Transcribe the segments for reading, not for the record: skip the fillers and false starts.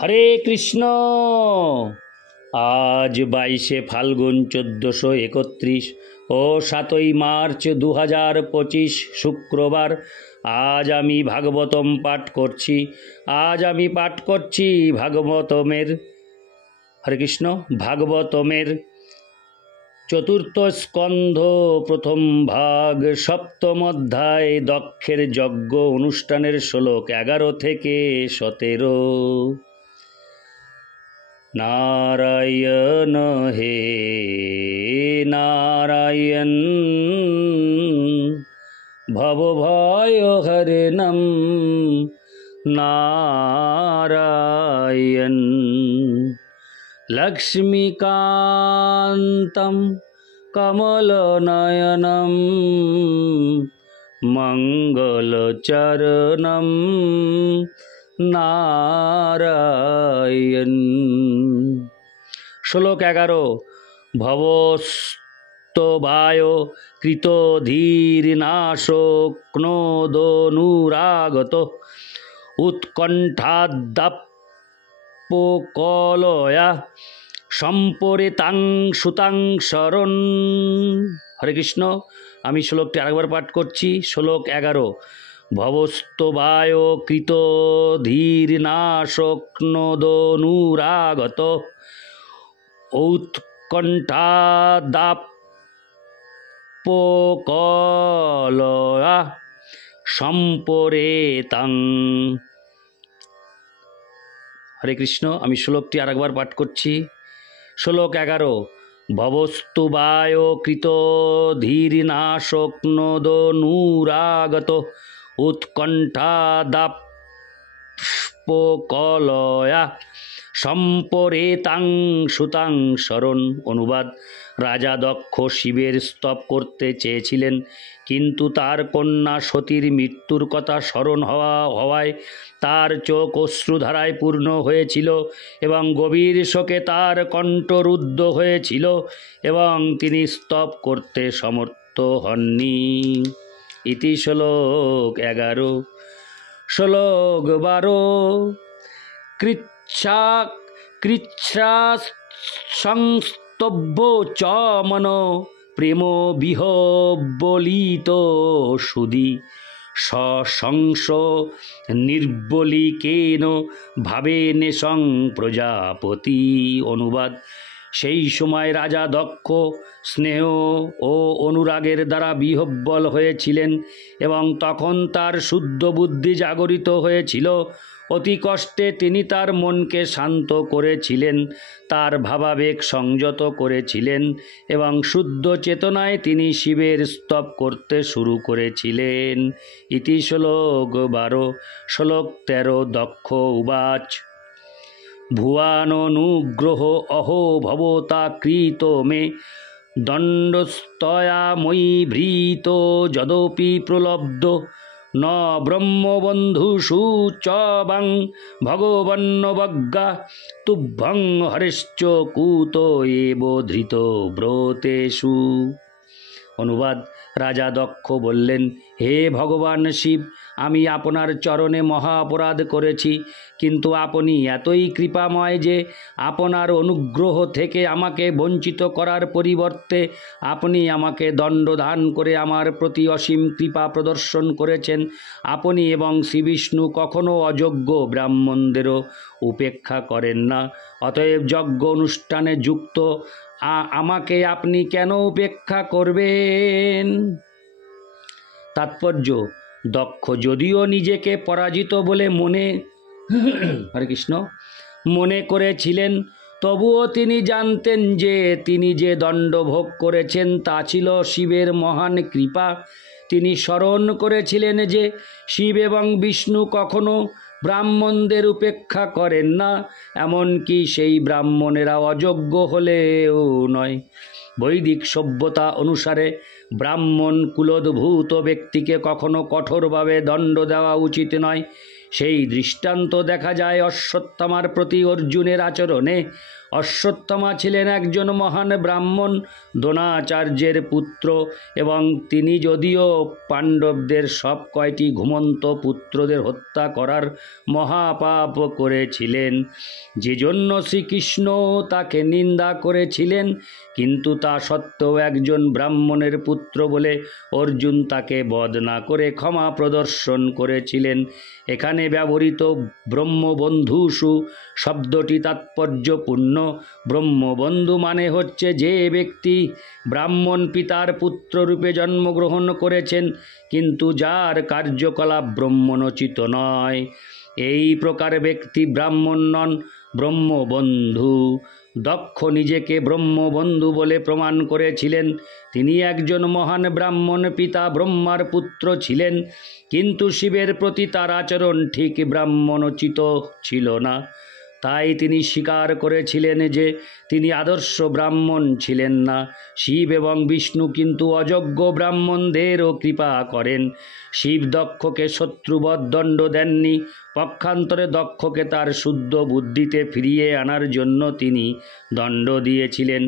হরে কৃষ্ণ। আজ 22শে ফাল্গুন 1431 ও 7ই মার্চ 2025 শুক্রবার। আজ আমি ভাগবতম পাঠ করছি। ভাগবতমের, হরে কৃষ্ণ, ভাগবতমের চতুর্থ স্কন্ধ প্রথম ভাগ সপ্তম অধ্যায় দক্ষের যজ্ঞ অনুষ্ঠানের শ্লোক 11 থেকে 17। নারায়ণ হে নারায়ণ ভবভয় হরণম নারায়ণ লক্ষ্মীকান্তম কমলনয়নম মঙ্গলচরণম নারায়ণ। শ্লোক 11। ভবস্তবায় কৃত ধীরনাশক্নোদনুরাগত উৎকণ্ঠাদ্দাপ্পকলয়া সম্পরিতাং সুতাং শরণ। হরে কৃষ্ণ। আমি শ্লোকটি আরেকবার পাঠ করছি। শ্লোক 11। ভবস্তবায় কৃত ধীরনাশক্নোদনুরাগত উৎকণ্ঠাদাপ্পকলয়া সম্পরেতাং। হরে কৃষ্ণ। আমি শ্লোকটি আরেকবার পাঠ করছি। শ্লোক 11। ভবস্তুবায় কৃত ধীরনাশক্নোদনুরাগত উৎকণ্ঠাদাপ্পকলয়া সম্পরেতাং সুতাং শরণ। অনুবাদ। রাজা দক্ষ শিবের স্তব করতে চেয়েছিলেন, কিন্তু তার কন্যা সতীর মৃত্যুর কথা স্মরণ হওয়ায় তার চোখ অশ্রুধারায় পূর্ণ হয়েছিল এবং গভীর শোকে তার কণ্ঠ রুদ্ধ হয়েছিল এবং তিনি স্তব করতে সমর্থ হননি। ইতি শ্লোক 11। শ্লোক 12। কৃচ্ছ্রাস্তব্য চ মন প্রেম বিহবলিত সুধি সশংস নির্বলিকেন ভাবেন সং প্রজাপতি। অনুবাদ। সেই সময় রাজা দক্ষ স্নেহ ও অনুরাগের দ্বারা বিহ্বল হয়েছিলেন এবং তখন তার শুদ্ধ বুদ্ধি জাগরিত হয়েছিল। অতি কষ্টে তিনি তার মনকে শান্ত করেছিলেন, তার ভাবাবেগ সংযত করেছিলেন এবং শুদ্ধ চেতনায় তিনি শিবের স্তব করতে শুরু করেছিলেন। ইতি শ্লোক 12। শ্লোক 13। দক্ষ উবাচ। ভুয়াননুগ্রহ অহো ভবতা কৃত মে দণ্ডস্তয়া ময়ি ভৃত যদপি প্রলব্ধ ন ব্রহ্মবন্ধুষু চ বাং ভগবন্নবজ্ঞা তুভ্যং হরেশ্চ কুত এব ধৃত ব্রতেষু। অনুবাদ। রাজা দক্ষ বললেন, হে ভগবান শিব, আমি আপনার চরণে মহা অপরাধ করেছি, কিন্তু আপনি এতই কৃপাময় যে আপনার অনুগ্রহ থেকে আমাকে বঞ্চিত করার পরিবর্তে আপনি আমাকে দণ্ডদান করে আমার প্রতি অসীম কৃপা প্রদর্শন করেছেন। আপনি এবং শ্রীবিষ্ণু কখনও অযোগ্য ব্রাহ্মণদেরও উপেক্ষা করেন না, অতএব যজ্ঞ অনুষ্ঠানে যুক্ত আমাকে আপনি কেন উপেক্ষা করবেন? তাৎপর্য। দক্ষ যদিও নিজেকে পরাজিত বলে হরে কৃষ্ণ মনে করেছিলেন, তবুও তিনি জানতেন যে তিনি যে দণ্ড ভোগ করেছেন তা ছিল শিবের মহান কৃপা। তিনি স্মরণ করেছিলেন যে শিব এবং বিষ্ণু কখনো ব্রাহ্মণদের উপেক্ষা করেন না, এমনকি সেই ব্রাহ্মণেরা অযোগ্য হলেও নয়। বৈদিক সভ্যতা অনুসারে ব্রাহ্মণ কুলোদ্ভূত ব্যক্তিকে কখনো কঠোরভাবে দণ্ড দেওয়া উচিত নয়। সেই দৃষ্টান্ত দেখা যায় অশ্বত্থামার প্রতি অর্জুনের আচরণে। অশ্বত্থামা ছিলেন একজন মহান ব্রাহ্মণ, দ্রোণাচার্যের পুত্র, এবং তিনি যদিও পাণ্ডবদের সব কয়টি ঘুমন্ত পুত্রদের হত্যা করার মহাপাপ করেছিলেন, যে জন্য শ্রীকৃষ্ণ তাকে নিন্দা করেছিলেন, কিন্তু তা সত্ত্বেও একজন ব্রাহ্মণের পুত্র বলে অর্জুন তাকে বধ না করে ক্ষমা প্রদর্শন করেছিলেন। এখানে ব্যবহৃত ব্রহ্মবন্ধুষু শব্দটি তাৎপর্যপূর্ণ। ব্রহ্মবন্ধু মানে হচ্ছে যে ব্যক্তি ব্রাহ্মণ পিতার পুত্ররূপে জন্মগ্রহণ করেছেন, কিন্তু যার কার্যকলাপ ব্রহ্মণোচিত নয়। এই প্রকার ব্যক্তি ব্রাহ্মণ নন, ব্রহ্মবন্ধু। দক্ষ নিজেকে ব্রহ্মবন্ধু বলে প্রমাণ করেছিলেন। তিনি একজন মহান ব্রাহ্মণ পিতা ব্রহ্মার পুত্র ছিলেন, কিন্তু শিবের প্রতি তার আচরণ ঠিক ব্রাহ্মণোচিত ছিল না। তাই তিনি স্বীকার করেছিলেন যে তিনি আদর্শ ব্রাহ্মণ ছিলেন না। শিব এবং বিষ্ণু কিন্তু অযোগ্য ব্রাহ্মণদেরও কৃপা করেন। শিব দক্ষকে শত্রুবৎ দণ্ড দেননি, পক্ষান্তরে দক্ষকে তার শুদ্ধ বুদ্ধিতে ফিরিয়ে আনার জন্য তিনি দণ্ড দিয়েছিলেন,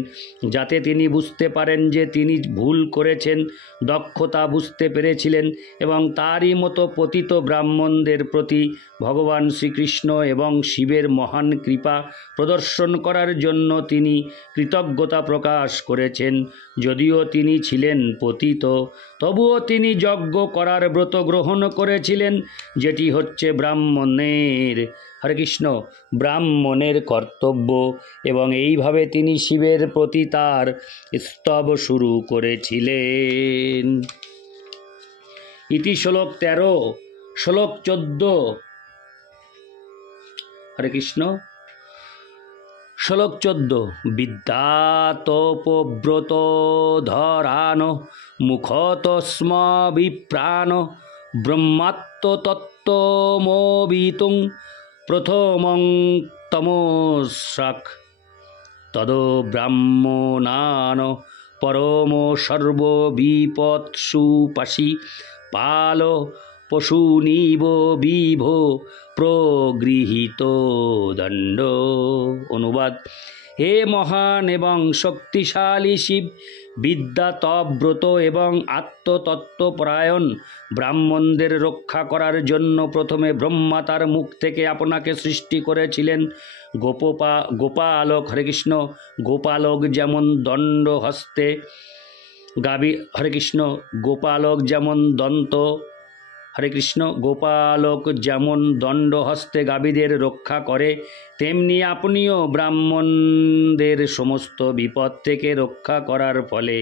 যাতে তিনি বুঝতে পারেন যে তিনি ভুল করেছেন। দক্ষ তা বুঝতে পেরেছিলেন এবং তারই মতো পতিত ব্রাহ্মণদের প্রতি ভগবান শ্রীকৃষ্ণ এবং শিবের মহান কৃপা প্রদর্শন করার জন্য তিনি কৃতজ্ঞতা প্রকাশ করেছেন। যদিও তিনি ছিলেন পতিত, তবুও তিনি যজ্ঞ করার ব্রত গ্রহণ করেছিলেন, যেটি হচ্ছে ব্রাহ্মণের, হরে কৃষ্ণ, ব্রাহ্মণের কর্তব্য, এবং এইভাবে তিনি শিবের প্রতি তার স্তব শুরু করেছিলেন। ইতি শ্লোক 13। শ্লোক 14। হরে কৃষ্ণ। শ্লোক 14। বিদ্যাতোপব্রত ধরান মুখতস্ম বিপ্রাণ ব্রহ্মাত্মতত্ত্বমোবিতুং প্রথমং তমস্রাক তদ ব্রাহ্মণান পরমো সর্ববিপৎসু পাশি পাল পশুনিব বিভো প্রগৃহীত দণ্ড। অনুবাদ: হে মহান এবং শক্তিশালী শিব, বিদ্যা, তপব্রত এবং আত্মতত্ত্বপরায়ণ ব্রাহ্মণদের রক্ষা করার জন্য প্রথমে ব্রহ্মা তার মুখ থেকে আপনাকে সৃষ্টি করেছিলেন। গোপালক, হরে কৃষ্ণ, গোপালক যেমন দণ্ড হস্তে গাবি, হরে কৃষ্ণ, গোপালক যেমন দন্ত, হরে কৃষ্ণ, গোপালক যেমন দণ্ড হস্তে গাভীদের রক্ষা করে, তেমনি আপনিও ব্রাহ্মণদের সমস্ত বিপদ থেকে রক্ষা করার ফলে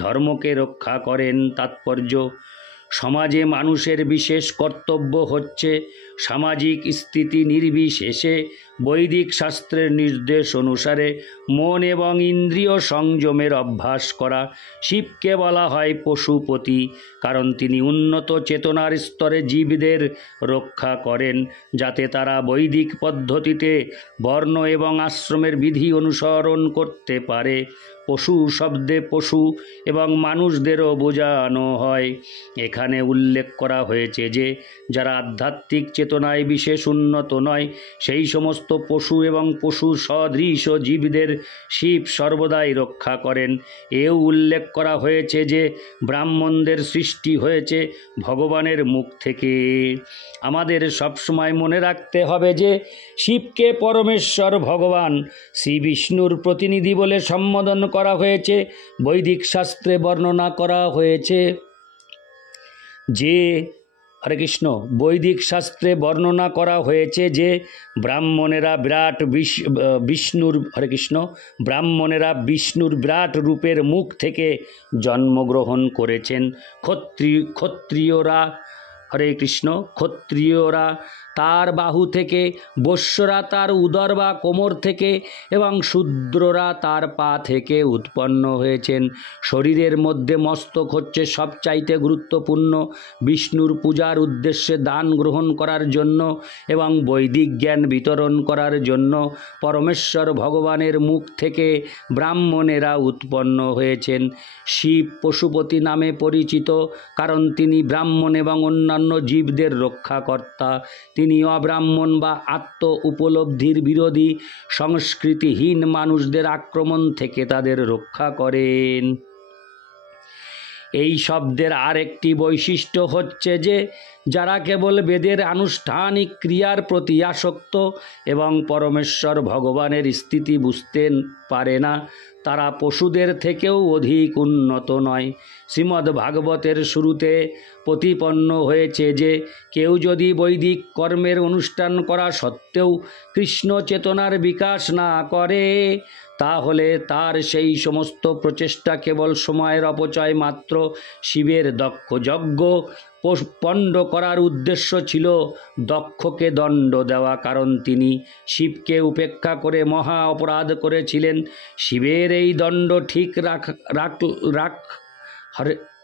ধর্মকে রক্ষা করেন। তাৎপর্য: সমাজে মানুষের বিশেষ কর্তব্য হচ্ছে সামাজিক স্থিতি নির্বিশেষে বৈদিক শাস্ত্রের নির্দেশ অনুসারে মন এবং ইন্দ্রিয় সংযমের অভ্যাস করা। শিবকে বলা হয় পশুপতি, কারণ তিনি উন্নত চেতনার স্তরে জীবদের রক্ষা করেন, যাতে তারা বৈদিক পদ্ধতিতে বর্ণ এবং আশ্রমের বিধি অনুসরণ করতে পারে। পশু শব্দে পশু এবং মানুষদেরও বোঝানো হয়। এখানে উল্লেখ করা হয়েছে যে যারা আধ্যাত্মিক চেতনায় বিশেষ উন্নত নয়, সেই সমস্ত পশু এবং পশু সদৃশ জীবদের শিব সর্বদাই রক্ষা করেন। এও উল্লেখ করা হয়েছে যে ব্রাহ্মণদের সৃষ্টি হয়েছে ভগবানের মুখ থেকে। আমাদের সবসময় মনে রাখতে হবে যে শিবকে পরমেশ্বর ভগবান শ্রী বিষ্ণুর প্রতিনিধি বলে সম্বোধন করা হয়েছে। বৈদিক শাস্ত্রে বর্ণনা করা হয়েছে যে, হরে কৃষ্ণ, বৈদিক শাস্ত্রে বর্ণনা করা হয়েছে যে ব্রাহ্মণেরা বিষ্ণুর, হরে কৃষ্ণ, ব্রাহ্মণেরা বিষ্ণুর বিরাট রূপের মুখ থেকে জন্মগ্রহণ করেছেন। ক্ষত্রিয়রা, হরে কৃষ্ণ, ক্ষত্রিয়রা তার বাহু থেকে, বৈশ্যরা তার উদর বা কোমর থেকে এবং শূদ্ররা তার পা থেকে উৎপন্ন হয়েছেন। শরীরের মধ্যে মস্তক হচ্ছে সবচাইতে গুরুত্বপূর্ণ। বিষ্ণুর পূজার উদ্দেশ্যে দান গ্রহণ করার জন্য এবং বৈদিক জ্ঞান বিতরণ করার জন্য পরমেশ্বর ভগবানের মুখ থেকে ব্রাহ্মণেরা উৎপন্ন হয়েছেন। শিব পশুপতি নামে পরিচিত, কারণ তিনি ব্রাহ্মণ এবং অন্যান্য জীবদের রক্ষাকর্তা। তিনি তিনি অব্রাহ্মণ বা আত্ম উপলব্ধির বিরোধী সংস্কৃতিহীন মানুষদের আক্রমণ থেকে তাদের রক্ষা করেন। এই শব্দের আরেকটি বৈশিষ্ট্য হচ্ছে যে যারা কেবল বেদের আনুষ্ঠানিক ক্রিয়ার প্রতি আসক্ত এবং পরমেশ্বর ভগবানের স্থিতি বুঝতে পারে না, তারা পশুদের থেকেও অধিক উন্নত নয়। শ্রীমদ্ ভাগবতের শুরুতে প্রতিপন্ন হয়েছে যে কেউ যদি বৈদিক কর্মের অনুষ্ঠান করা সত্ত্বেও কৃষ্ণ চেতনার বিকাশ না করে, তাহলে তার সেই সমস্ত প্রচেষ্টা কেবল সময়ের অপচয় মাত্র। শিবের দক্ষ যজ্ঞ পণ্ড করার উদ্দেশ্য ছিল দক্ষকে দণ্ড দেওয়া, কারণ তিনি শিবকে উপেক্ষা করে মহা অপরাধ করেছিলেন। শিবের এই দণ্ড ঠিক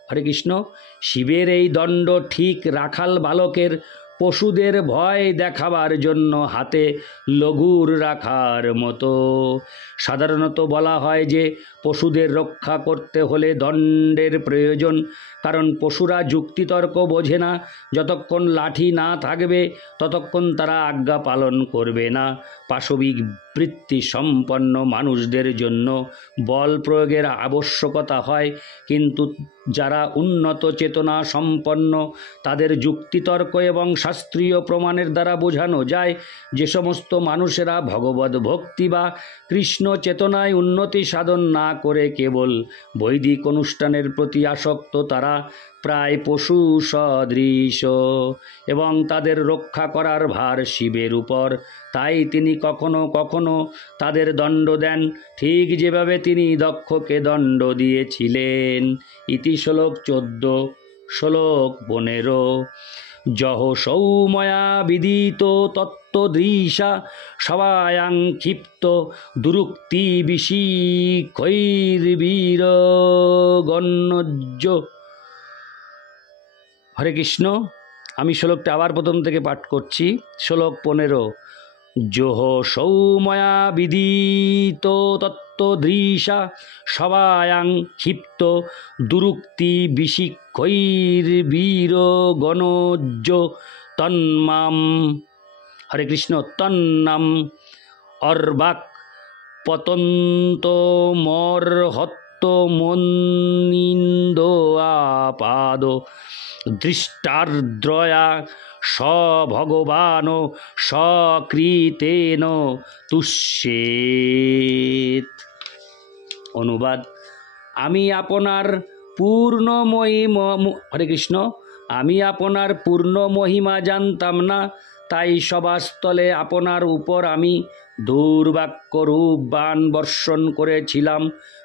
হরে কৃষ্ণ, শিবের এই দণ্ড ঠিক রাখাল বালকের পশুদের ভয় দেখাবার জন্য হাতে লঘুর রাখার মতো। সাধারণত বলা হয় যে পশুদের রক্ষা করতে হলে দণ্ডের প্রয়োজন, কারণ পশুরা যুক্তিতর্ক বোঝে না। যতক্ষণ লাঠি না থাকবে ততক্ষণ তারা আজ্ঞা পালন করবে না। পাশবিক বৃত্তি সম্পন্ন মানুষদের জন্য বল প্রয়োগের আবশ্যকতা হয়, কিন্তু যারা উন্নত চেতনা সম্পন্ন তাদের যুক্তিতর্ক এবং শাস্ত্রীয় প্রমাণের দ্বারা বোঝানো যায়। যে সমস্ত মানুষেরা ভগবত ভক্তি বা কৃষ্ণ চেতনায় উন্নতি সাধন না করে কেবল বৈদিক অনুষ্ঠানের প্রতি আসক্ত, তারা প্রায় পশু সদৃশ এবং তাদের রক্ষা করার ভার শিবের উপর। তাই তিনি কখনো কখনো তাদের দণ্ড দেন, ঠিক যেভাবে তিনি দক্ষকে দণ্ড দিয়েছিলেন। ইতি শ্লোক 14। শ্লোক 15। যহ সৌময়া বিদিত তত্ত্বদৃশা সবায়াং ক্ষিপ্ত দুরুক্তি বিশিখৈর্বীর গণ্যজ্য। হরে কৃষ্ণ। আমি শ্লোকটা আবার প্রথম থেকে পাঠ করছি। শ্লোক 15। যোহ সৌময়া বিদিত তত্ত্বদৃশা সবায়াং ক্ষিপ্ত দুরুক্তি বিশিখৈর্বীর গণজ্য তন্মাম। হরে কৃষ্ণ। তন্নাম অর্বাক পতন্ত মর্হত্ত মন্নিন্দ আপাদ দৃষ্টার্দ্রয়া ভগবান সকৃতেন তুষ্যেত। অনুবাদ: আমি আপনার পূর্ণ মহিমা, হরে কৃষ্ণ, আমি আপনার পূর্ণ মহিমা জানতাম না, তাই সভাস্থলে আপনার উপর আমি দুর্বাক্যরূপ বাণ বর্ষণ করেছিলাম,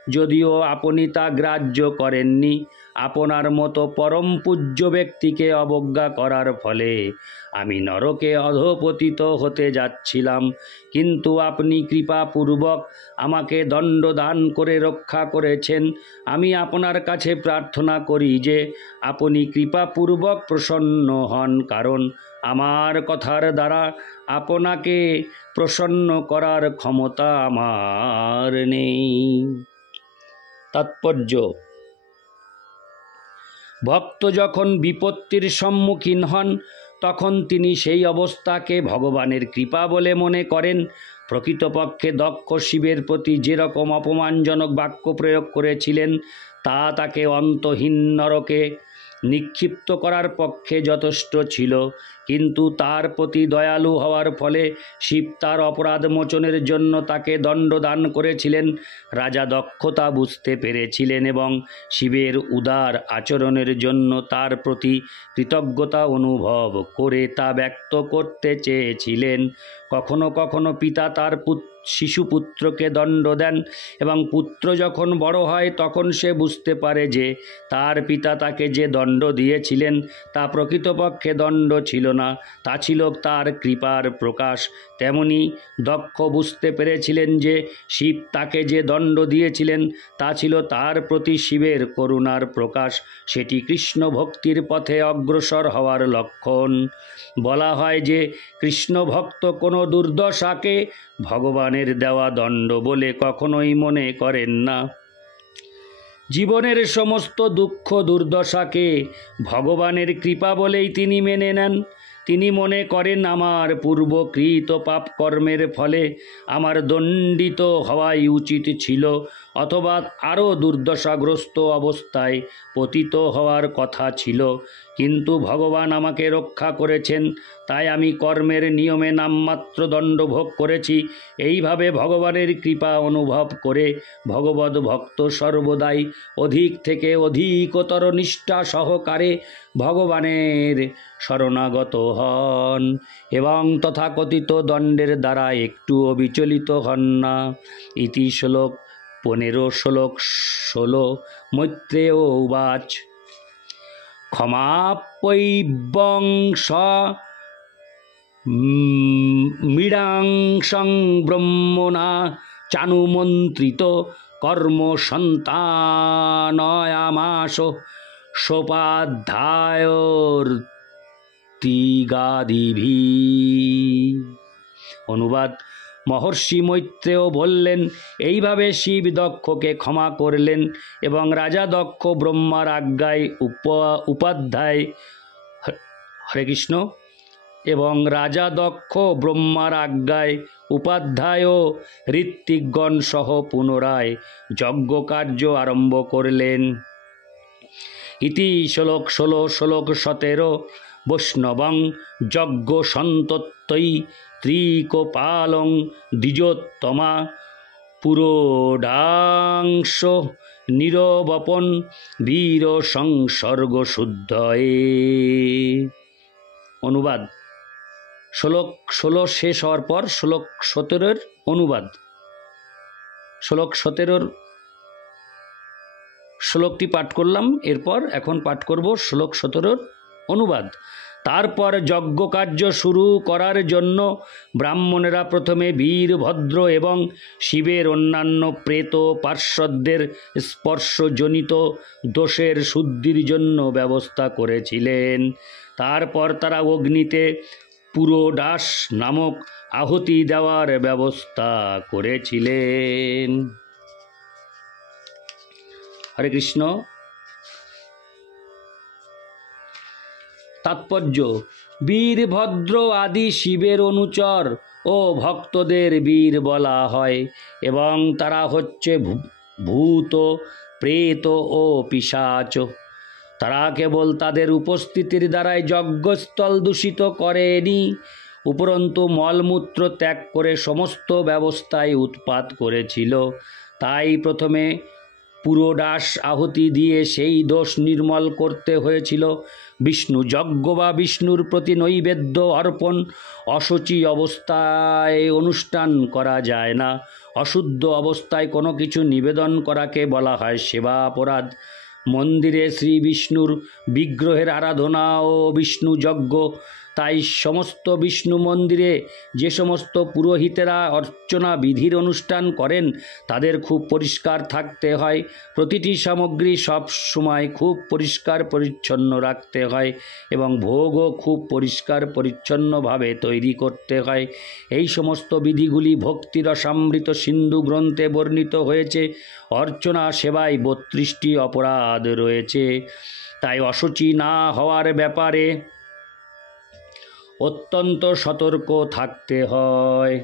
যদিও আপনি তা গ্রাহ্য করেননি। আপনার মতো পরম পূজ্য ব্যক্তিকে অবজ্ঞা করার ফলে আমি নরকে অধঃপতিত হতে যাচ্ছিলাম, কিন্তু আপনি কৃপাপূর্বক আমাকে দণ্ড দান করে রক্ষা করেছেন। আমি আপনার কাছে প্রার্থনা করি যে আপনি কৃপাপূর্বক প্রসন্ন হন, কারণ আমার কথার দ্বারা আপনাকে প্রসন্ন করার ক্ষমতা আমার নেই। তাৎপর্য: ভক্ত যখন বিপত্তির সম্মুখীন হন তখন তিনি সেই অবস্থাকে ভগবানের কৃপা বলে মনে করেন। প্রকৃতপক্ষে দক্ষ শিবের প্রতি যেরকম অপমানজনক বাক্য প্রয়োগ করেছিলেন তা তাকে অন্তহীন নরকে নিক্ষিপ্ত করার পক্ষে যথেষ্ট ছিল, কিন্তু তার প্রতি দয়ালু হওয়ার ফলে শিব তার অপরাধ মোচনের জন্য তাকে দণ্ড দান করেছিলেন। রাজা দক্ষতা বুঝতে পেরেছিলেন এবং শিবের উদার আচরণের জন্য তার প্রতি কৃতজ্ঞতা অনুভব করে তা ব্যক্ত করতে চেয়েছিলেন। কখনো কখনো পিতা তার শিশুপুত্রকে দণ্ড দেন এবং পুত্র যখন বড় হয় তখন সে বুঝতে পারে যে তার পিতা তাকে যে দণ্ড দিয়েছিলেন তা প্রকৃতপক্ষে দণ্ড ছিল না, তা ছিল তার কৃপার প্রকাশ। তেমনি দক্ষ বুঝতে পেরেছিলেন যে শিব তাকে যে দণ্ড দিয়েছিলেন তা ছিল তার প্রতি শিবের করুণার প্রকাশ। সেটি কৃষ্ণ ভক্তির পথে অগ্রসর হওয়ার লক্ষণ। বলা হয় যে কৃষ্ণ ভক্ত কোনো দুর্দশাকে ভগবানের দেওয়া দণ্ড বলে কখনোই মনে করেন না। জীবনের সমস্ত দুঃখ দুর্দশাকে ভগবানের কৃপা বলেই তিনি মেনে নেন। তিনি মনে করেন আমার পূর্বকৃত পাপ কর্মের ফলে আমার দণ্ডিত হওয়াই উচিত ছিল, অথবা আরও দুর্দশাগ্রস্ত অবস্থায় পতিত হওয়ার কথা ছিল। কিন্তু ভগবান আমাকে রক্ষা করেছেন, তাই আমি কর্মের নিয়মে নামমাত্র দণ্ড ভোগ করেছি। এইভাবে ভগবানের কৃপা অনুভব করে ভগবদ্ ভক্ত সর্বদাই অধিক থেকে অধিকতর নিষ্ঠা সহকারে ভগবানের শরণাগত হন এবং তথাকথিত দণ্ডের দ্বারা একটুও বিচলিত হন না। ইতি শ্লোক 15 শ্লোক 16। মৈত্রেয় উবাচ ক্ষমাপ্যৈবংশ মৃডাংশং ব্রহ্মণা চানুমন্ত্রিত কর্ম সন্তানয়ামাস সোপাধ্যায়র্তিগাদিভিঃ। অনুবাদ: মহর্ষি মৈত্রেয় বললেন, এইভাবে শিব দক্ষকে ক্ষমা করলেন এবং রাজা দক্ষ ব্রহ্মার আজ্ঞায় উপাধ্যায় হরে কৃষ্ণ এবং রাজা দক্ষ ব্রহ্মার আজ্ঞায় উপাধ্যায় ও ঋত্বিকগণ সহ পুনরায় যজ্ঞকার্য আরম্ভ করলেন। ইতি শ্লোক 16 শ্লোক 17। বৈষ্ণবং যজ্ঞ সন্তত্তৈ ত্রিকপালং দ্বিজোত্তমা পুরোডাংশ নিরবপন বীর সংসর্গ শুদ্ধয়ে। অনুবাদ: শ্লোক 16 শেষ হওয়ার পর শ্লোক 17 অনুবাদ। শ্লোক 17 শ্লোকটি পাঠ করলাম, এরপর এখন পাঠ করব শ্লোক 17 অনুবাদ। তারপর যজ্ঞকার্য শুরু করার জন্য ব্রাহ্মণেরা প্রথমে বীরভদ্র এবং শিবের অন্যান্য প্রেত পার্শ্বদের স্পর্শজনিত দোষের শুদ্ধির জন্য ব্যবস্থা করেছিলেন। তারপর তারা অগ্নিতে পুরোডাস নামক আহুতি দেওয়ার ব্যবস্থা করেছিলেন। হরে কৃষ্ণ। তাৎপর্য: বীরভদ্র আদি শিবের অনুচর ও ভক্তদের বীর বলা হয় এবং তারা হচ্ছে ভূত, প্রেত ও পিশাচ। তারা কেবল তাদের উপস্থিতির দ্বারাই যজ্ঞস্থল দূষিত করেনি, উপরন্তু মলমূত্র ত্যাগ করে সমস্ত ব্যবস্থায় উৎপাত করেছিল। তাই প্রথমে পুরোডাস আহুতি দিয়ে সেই দোষ নির্মল করতে হয়েছিল। বিষ্ণু যজ্ঞ বা বিষ্ণুর প্রতি নৈবেদ্য অর্পণ অশুচি অবস্থায় অনুষ্ঠান করা যায় না। অশুদ্ধ অবস্থায় কোনো কিছু নিবেদন করাকে বলা হয় সেবাপরাধ। মন্দিরে শ্রী বিষ্ণুর বিগ্রহের আরাধনা ও বিষ্ণু যজ্ঞ। তাই সমস্ত বিষ্ণু মন্দিরে যে সমস্ত পুরোহিতেরা অর্চনা বিধির অনুষ্ঠান করেন তাদের খুব পরিষ্কার থাকতে হয়। প্রতিটি সামগ্রী সব সময় খুব পরিষ্কার পরিচ্ছন্ন রাখতে হয় এবং ভোগও খুব পরিষ্কার পরিচ্ছন্নভাবে তৈরি করতে হয়। এই সমস্ত বিধিগুলি ভক্তিরসামৃত সিন্ধু গ্রন্থে বর্ণিত হয়েছে। অর্চনা সেবায় 32টি অপরাধ রয়েছে। তাই অশুচি না হওয়ার ব্যাপারে অত্যন্ত সতর্ক থাকতে হয়।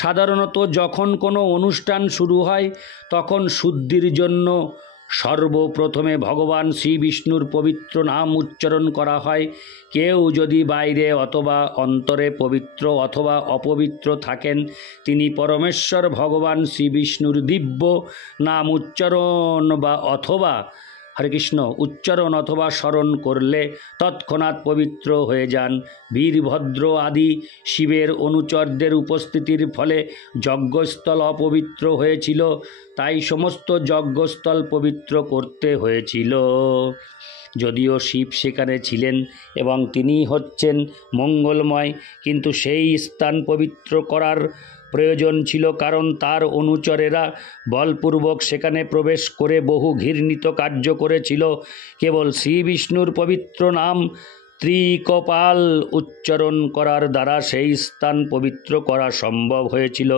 সাধারণত যখন কোনো অনুষ্ঠান শুরু হয় তখন শুদ্ধির জন্য সর্বপ্রথমে ভগবান শ্রী বিষ্ণুর পবিত্র নাম উচ্চারণ করা হয়। কেউ যদি বাইরে অথবা অন্তরে পবিত্র অথবা অপবিত্র থাকেন, তিনি পরমেশ্বর ভগবান শ্রী বিষ্ণুর দিব্য নাম উচ্চারণ বা অথবা হরে কৃষ্ণ উচ্চারণ অথবা স্মরণ করলে তৎক্ষণাৎ পবিত্র হয়ে যান। বীরভদ্র আদি শিবের অনুচরদের উপস্থিতির ফলে যজ্ঞস্থল অপবিত্র হয়েছিল, তাই সমস্ত যজ্ঞস্থল পবিত্র করতে হয়েছিল। যদিও শিব সেখানে ছিলেন এবং তিনি হচ্ছেন মঙ্গলময়, কিন্তু সেই স্থান পবিত্র করার প্রয়োজন ছিল, কারণ তার অনুচরেরা বলপূর্বক সেখানে প্রবেশ করে বহু ঘৃণিত কার্য করেছিল। কেবল শ্রী বিষ্ণুর পবিত্র নাম ত্রিকপাল উচ্চারণ করার দ্বারা সেই স্থান পবিত্র করা সম্ভব হয়েছিল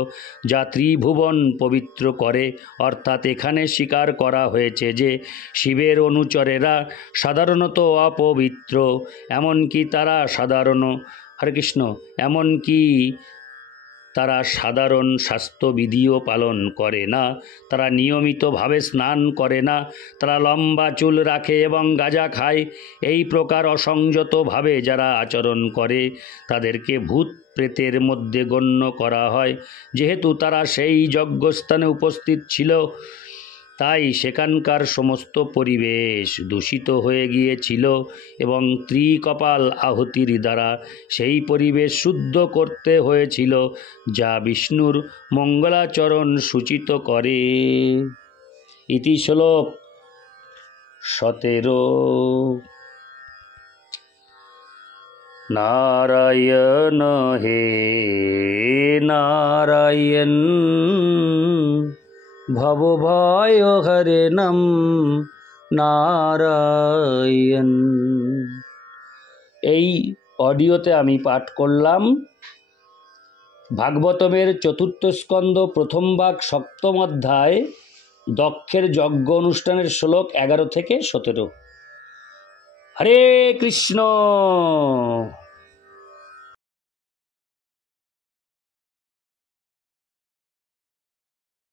যা ত্রিভুবন পবিত্র করে। অর্থাৎ এখানে স্বীকার করা হয়েছে যে শিবের অনুচরেরা সাধারণত অপবিত্র, এমনকি তারা সাধারণ স্বাস্থ্যবিধিও পালন করে না। তারা নিয়মিতভাবে স্নান করে না, তারা লম্বা চুল রাখে এবং গাঁজা খায়। এই প্রকার অসংযতভাবে যারা আচরণ করে তাদেরকে ভূত প্রেতের মধ্যে গণ্য করা হয়। যেহেতু তারা সেই যজ্ঞস্থানে উপস্থিত ছিল, তাই সেখানকার সমস্ত পরিবেশ দূষিত হয়ে গিয়েছিল এবং ত্রিকপাল আহুতির দ্বারা সেই পরিবেশ শুদ্ধ করতে হয়েছিল, যা বিষ্ণুর মঙ্গলাচরণ সূচিত করে। ইতি শ্লোক 17। নারায়ণ হে নারায়ণ ভবভয় হরে নাম নারায়ণ। এই অডিওতে আমি পাঠ করলাম ভাগবতমের চতুর্থ স্কন্ধ প্রথম ভাগ সপ্তম অধ্যায় দক্ষের যজ্ঞ অনুষ্ঠানের শ্লোক 11 থেকে 17। হরে কৃষ্ণ।